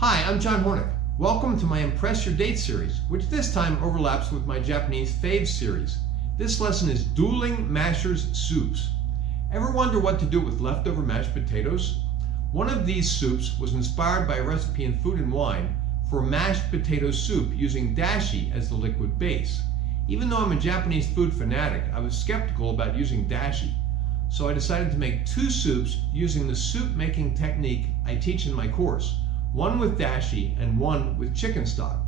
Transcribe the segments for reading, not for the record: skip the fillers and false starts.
Hi, I'm John Hornick. Welcome to my Impress Your Date series, which this time overlaps with my Japanese Faves series. This lesson is Dueling Mashers Soups. Ever wonder what to do with leftover mashed potatoes? One of these soups was inspired by a recipe in Food and Wine for mashed potato soup using dashi as the liquid base. Even though I'm a Japanese food fanatic, I was skeptical about using dashi. So I decided to make two soups using the soup making technique I teach in my course. One with dashi and one with chicken stock.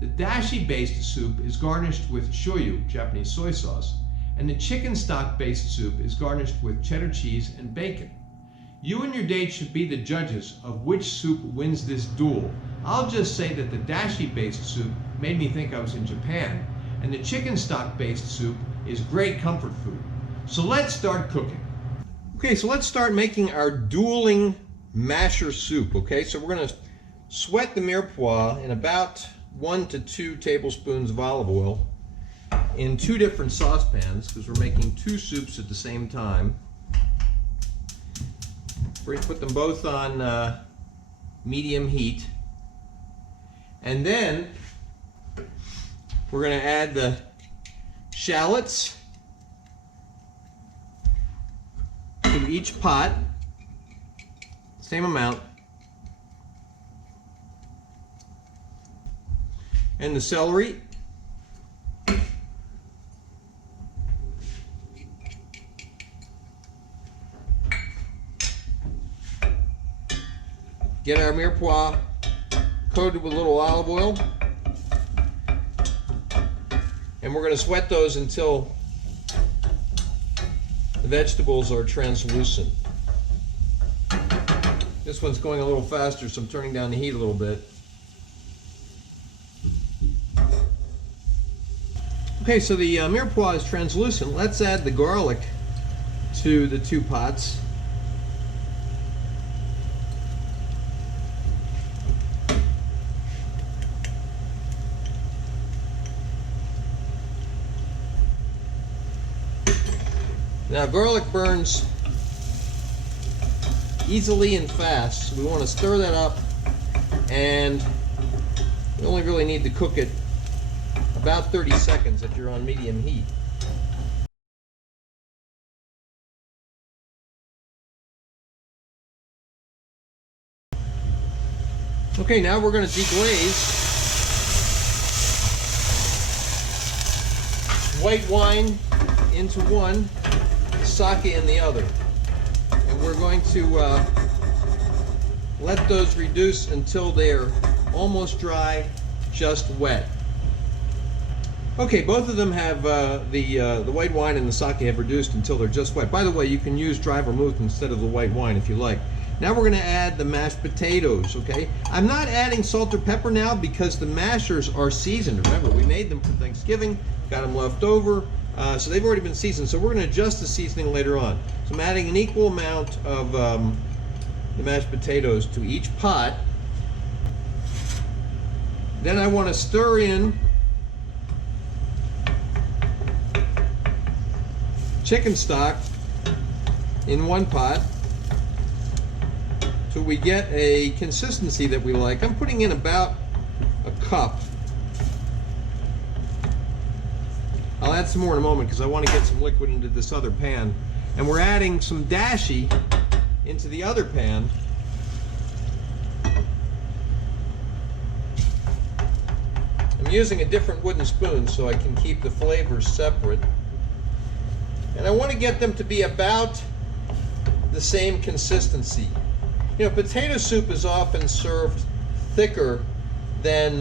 The dashi-based soup is garnished with shoyu, Japanese soy sauce, and the chicken stock-based soup is garnished with cheddar cheese and bacon. You and your date should be the judges of which soup wins this duel. I'll just say that the dashi-based soup made me think I was in Japan, and the chicken stock-based soup is great comfort food. So let's start cooking. Okay, so let's start making our dueling masher soup. Okay, so we're going to sweat the mirepoix in about 1 to 2 tablespoons of olive oil in 2 different saucepans because we're making 2 soups at the same time. We're going to put them both on medium heat, and then we're going to add the shallots to each pot, same amount, and the celery, get our mirepoix coated with a little olive oil, and we're going to sweat those until the vegetables are translucent. This one's going a little faster, so I'm turning down the heat a little bit. Okay, so the mirepoix is translucent. Let's add the garlic to the 2 pots. Now, garlic burns easily and fast, so we want to stir that up, and you only really need to cook it about 30 seconds if you're on medium heat. Okay, now we're going to deglaze white wine into one, sake in the other. And we're going to let those reduce until they're almost dry, just wet. Okay, both of them have the white wine and the sake have reduced until they're just wet. By the way, you can use dry vermouth instead of the white wine if you like. Now we're going to add the mashed potatoes, okay? I'm not adding salt or pepper now because the mashers are seasoned. Remember, we made them for Thanksgiving, got them left over, so they've already been seasoned. So we're going to adjust the seasoning later on. So I'm adding an equal amount of the mashed potatoes to each pot. Then I want to stir in chicken stock in one pot till we get a consistency that we like. I'm putting in about a cup. I'll add some more in a moment because I want to get some liquid into this other pan. And we're adding some dashi into the other pan. I'm using a different wooden spoon so I can keep the flavors separate. And I want to get them to be about the same consistency. You know, potato soup is often served thicker than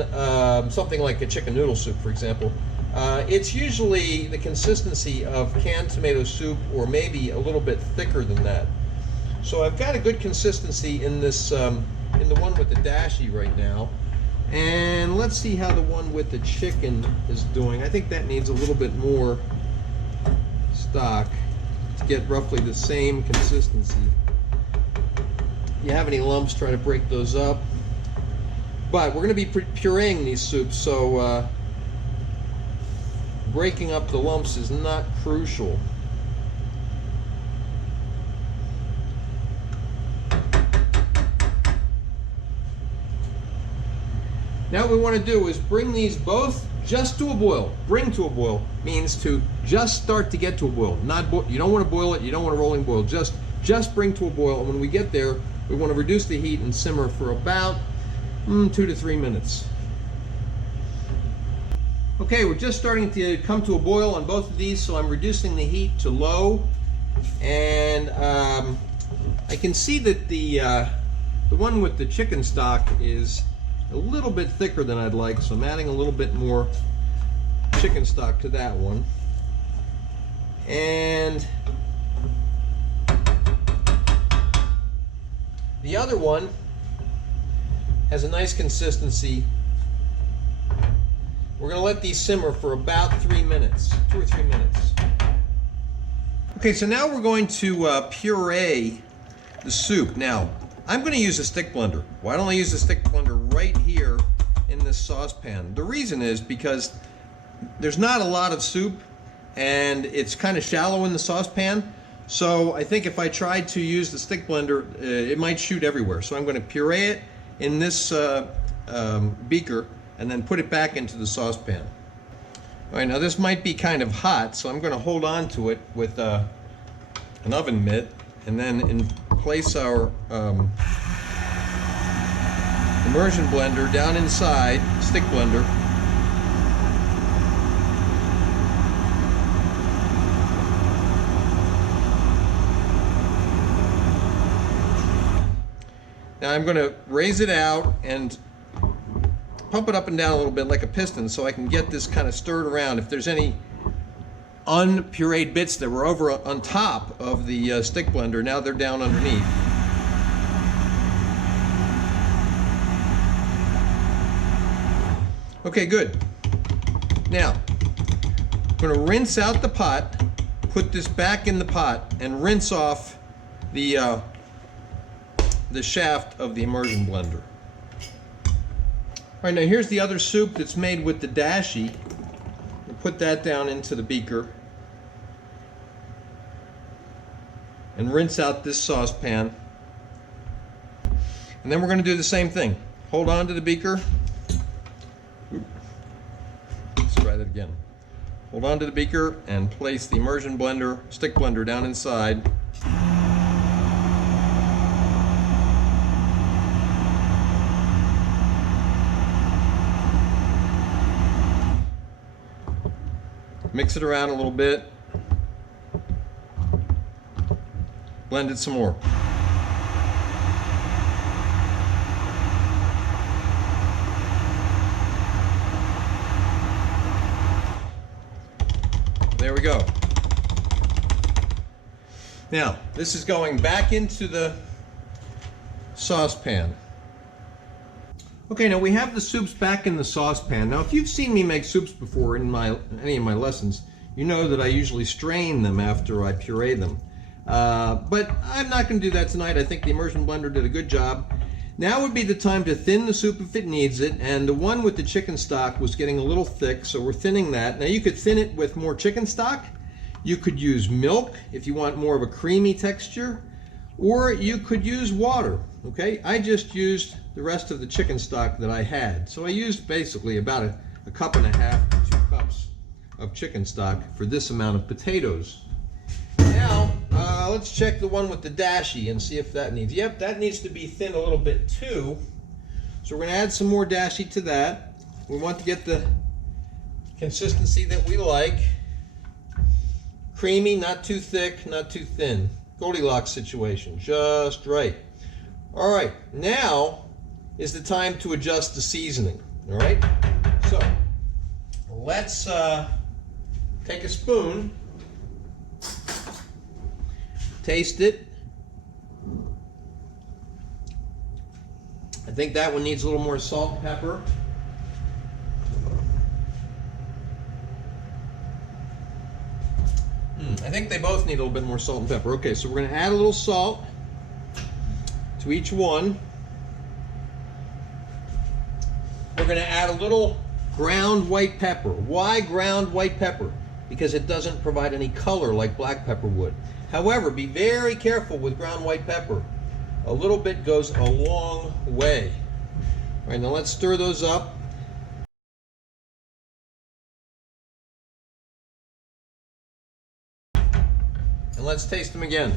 something like a chicken noodle soup, for example. It's usually the consistency of canned tomato soup or maybe a little bit thicker than that. So I've got a good consistency in this, in the one with the dashi right now. And let's see how the one with the chicken is doing. I think that needs a little bit more stock to get roughly the same consistency. If you have any lumps, try to break those up. But we're going to be pureeing these soups, so breaking up the lumps is not crucial. Now what we want to do is bring these both just to a boil. Bring to a boil means to just start to get to a boil. You don't want to boil it, you don't want a rolling boil, just bring to a boil. And when we get there, we want to reduce the heat and simmer for about 2 to 3 minutes. Okay, we're just starting to come to a boil on both of these, so I'm reducing the heat to low. And I can see that the one with the chicken stock is a little bit thicker than I'd like, so I'm adding a little bit more chicken stock to that one. And the other one has a nice consistency. We're going to let these simmer for about 3 minutes, 2 or 3 minutes. Okay, so now we're going to puree the soup. Now, I'm going to use a stick blender. Why don't I use a stick blender right here in this saucepan? The reason is because there's not a lot of soup and it's kind of shallow in the saucepan. So I think if I tried to use the stick blender, it might shoot everywhere. So I'm going to puree it in this beaker and then put it back into the saucepan. All right, now this might be kind of hot, so I'm going to hold on to it with an oven mitt and then place our immersion blender down inside, stick blender. Now I'm going to raise it out and pump it up and down a little bit like a piston so I can get this kind of stirred around. If there's any unpureed bits that were over on top of the stick blender, now they're down underneath. Okay, good. Now, I'm going to rinse out the pot, put this back in the pot, and rinse off the shaft of the immersion blender. All right, now here's the other soup that's made with the dashi. We'll put that down into the beaker and rinse out this saucepan. And then we're going to do the same thing. Hold on to the beaker. Let's try that again. Hold on to the beaker and place the immersion blender, stick blender down inside. Mix it around a little bit. Blend it some more. There we go. Now, this is going back into the saucepan. Okay, now we have the soups back in the saucepan. Now, if you've seen me make soups before in any of my lessons, you know that I usually strain them after I puree them. But I'm not going to do that tonight. I think the immersion blender did a good job. Now would be the time to thin the soup if it needs it, and the one with the chicken stock was getting a little thick, so we're thinning that. Now you could thin it with more chicken stock. You could use milk if you want more of a creamy texture, or you could use water. Okay, I just used the rest of the chicken stock that I had. So I used basically about a cup and a half to 2 cups of chicken stock for this amount of potatoes. Now, let's check the one with the dashi and see if that needs. Yep, that needs to be thinned a little bit too. So we're going to add some more dashi to that. We want to get the consistency that we like. Creamy, not too thick, not too thin. Goldilocks situation, just right. All right, now is the time to adjust the seasoning. All right, so let's take a spoon, taste it. I think that one needs a little more salt and pepper. I think they both need a little bit more salt and pepper. Okay, so we're going to add a little salt to each one. We're going to add a little ground white pepper. Why ground white pepper? Because it doesn't provide any color like black pepper would. However, be very careful with ground white pepper. A little bit goes a long way. All right, now let's stir those up and let's taste them again.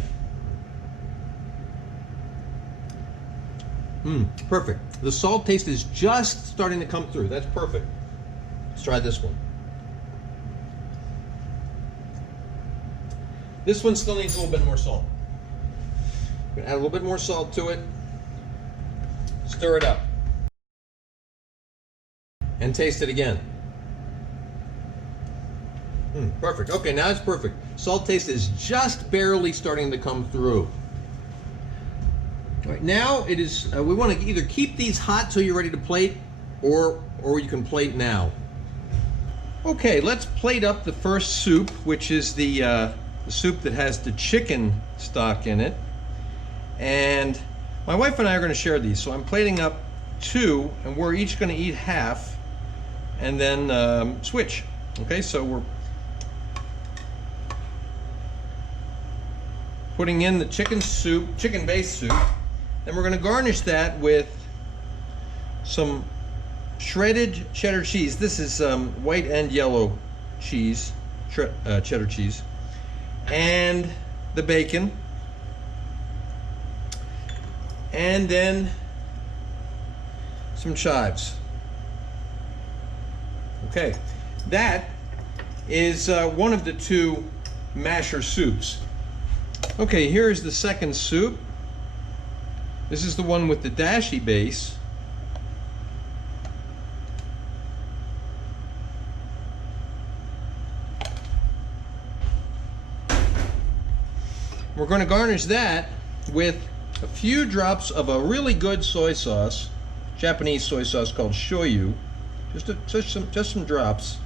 Perfect. The salt taste is just starting to come through. That's perfect. Let's try this one. This one still needs a little bit more salt. I'm gonna add a little bit more salt to it. Stir it up. And taste it again. Perfect. Okay, now it's perfect. Salt taste is just barely starting to come through. All right, now it is. We want to either keep these hot till you're ready to plate, or you can plate now. Okay, let's plate up the first soup, which is the soup that has the chicken stock in it. And my wife and I are going to share these, so I'm plating up 2, and we're each going to eat half, and then switch. Okay, so we're putting in the chicken soup, chicken-based soup. Then we're going to garnish that with some shredded cheddar cheese. This is white and yellow cheese, cheddar cheese, and the bacon, and then some chives. Okay, that is one of the 2 masher soups. Okay, here's the second soup. This is the one with the dashi base. We're going to garnish that with a few drops of a really good soy sauce, Japanese soy sauce called Shoyu. Just some drops.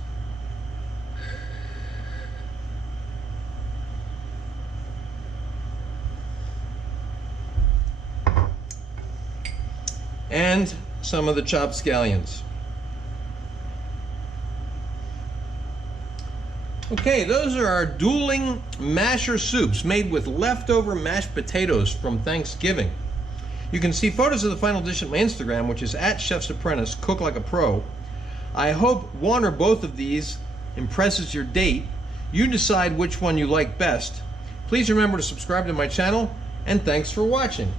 And some of the chopped scallions. Okay, those are our dueling masher soups made with leftover mashed potatoes from Thanksgiving. You can see photos of the final dish at my Instagram, which is @chefsapprentice, cook like a pro. I hope one or both of these impresses your date. You decide which one you like best. Please remember to subscribe to my channel, and thanks for watching.